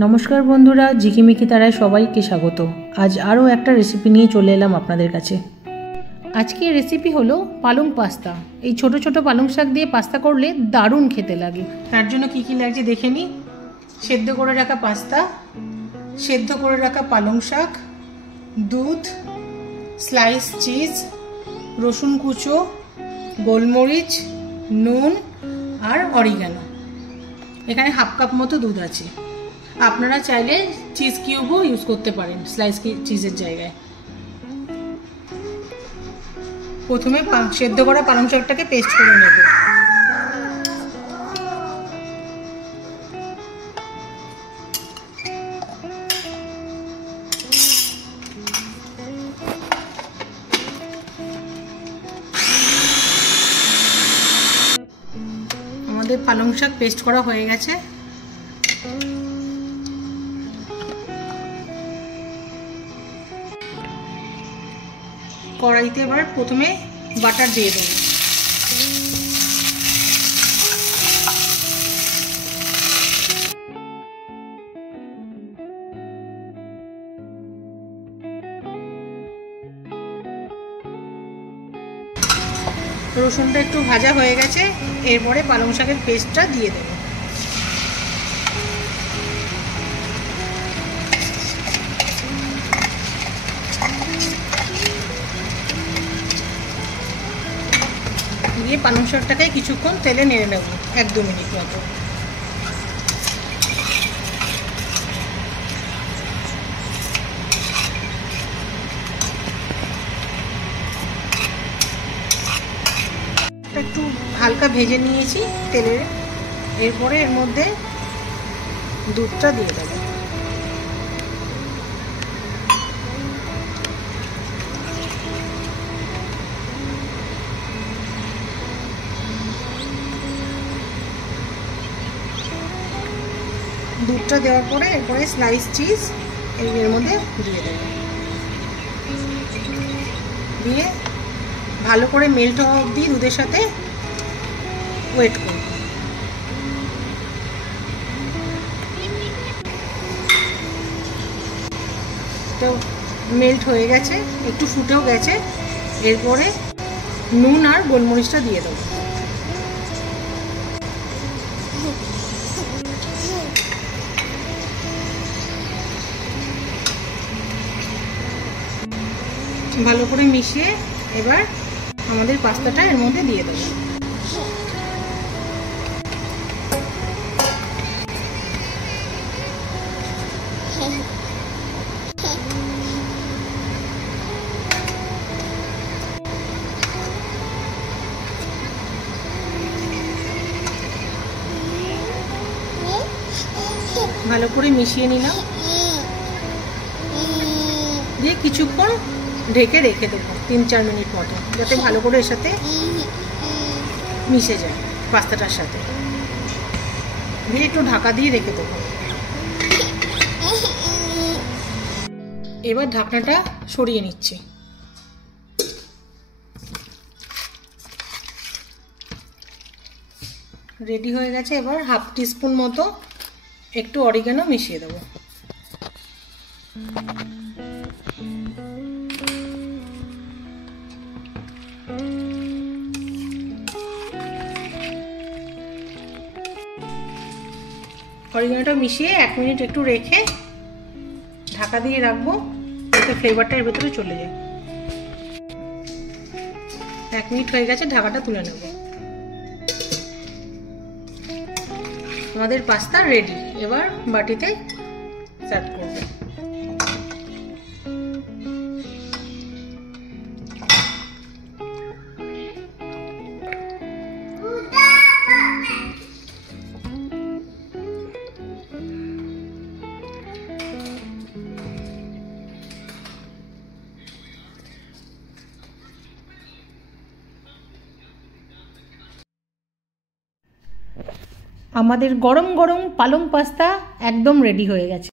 নমস্কার বন্ধুরা, ঝিকিমিকি তারায় সবাইকে স্বাগত। আজ আরও একটা রেসিপি নিয়ে চলে এলাম আপনাদের কাছে। আজকের রেসিপি হলো পালং পাস্তা। এই ছোট ছোট পালং শাক দিয়ে পাস্তা করলে দারুণ খেতে লাগে। তার জন্য কি কি লাগছে দেখে নিই। সেদ্ধ করে রাখা পাস্তা, সেদ্ধ করে রাখা পালং শাক, দুধ, স্লাইস চিজ, রসুন কুচো, গোলমরিচ, নুন আর অরিগানো। এখানে হাফ কাপ মতো দুধ আছে। আপনারা চাইলে চিজ কিউবও ইউজ করতে পারেন স্লাইস চিজের জায়গায়। প্রথমে সেদ্ধ করা পালং শাকটাকে পেস্ট করে নেব। আমাদের পালং শাক পেস্ট করা হয়ে গেছে। কড়াইতে এবার প্রথমে বাটার দিয়ে দেব। রসুনটা একটু ভাজা হয়ে গেছে, এরপরে পালং শাকের পেস্টটা দিয়ে দেব। দিয়ে পালং শাকটাকে কিছুক্ষণ তেলে নেড়ে নেব, 1-2 মিনিট মতো। একটু হালকা ভেজে নিয়েছি তেলে, এরপরে এর মধ্যে দুধটা দিয়ে দেব। দুধটা দেওয়ার পরে এরপরে স্লাইস চিজ এর মধ্যে দিয়ে দেব। দিয়ে ভালো করে মেল্ট হওয়া অবধি দুধের সাথে ওয়েট করব। তো মেল্ট হয়ে গেছে, একটু ফুটেও গেছে। এরপরে নুন আর গোলমরিচটা দিয়ে দেবো। ভালো করে মিশিয়ে এবার আমাদের পাস্তাটা এর মধ্যে দিয়ে দেবো। ভালো করে মিশিয়ে নিলাম, দিয়ে কিছুক্ষণ ঢেকে রেখে দেবো 3-4 মিনিট মতো, যাতে ভালো করে এর সাথে মিশে যায় পাস্তাটার সাথে। দিয়ে একটু ঢাকা দিয়ে রেখে দেবো। এবার ঢাকনাটা সরিয়ে নিচ্ছি। রেডি হয়ে গেছে। এবার 1/2 টিস্পুন মতো একটু অরিগানো মিশিয়ে দেবো। অরিগানোটা মিশিয়ে 1 মিনিট একটু রেখে ঢাকা দিয়ে রাখবো, যাতে ফ্লেভারটা এর ভেতরে চলে যায়। 1 মিনিট হয়ে গেছে, ঢাকাটা তুলে নেব। আমাদের পাস্তা রেডি। এবার বাটিতে সার্ভ করব। আমাদের গরম গরম পালং পাস্তা একদম রেডি হয়ে গেছে।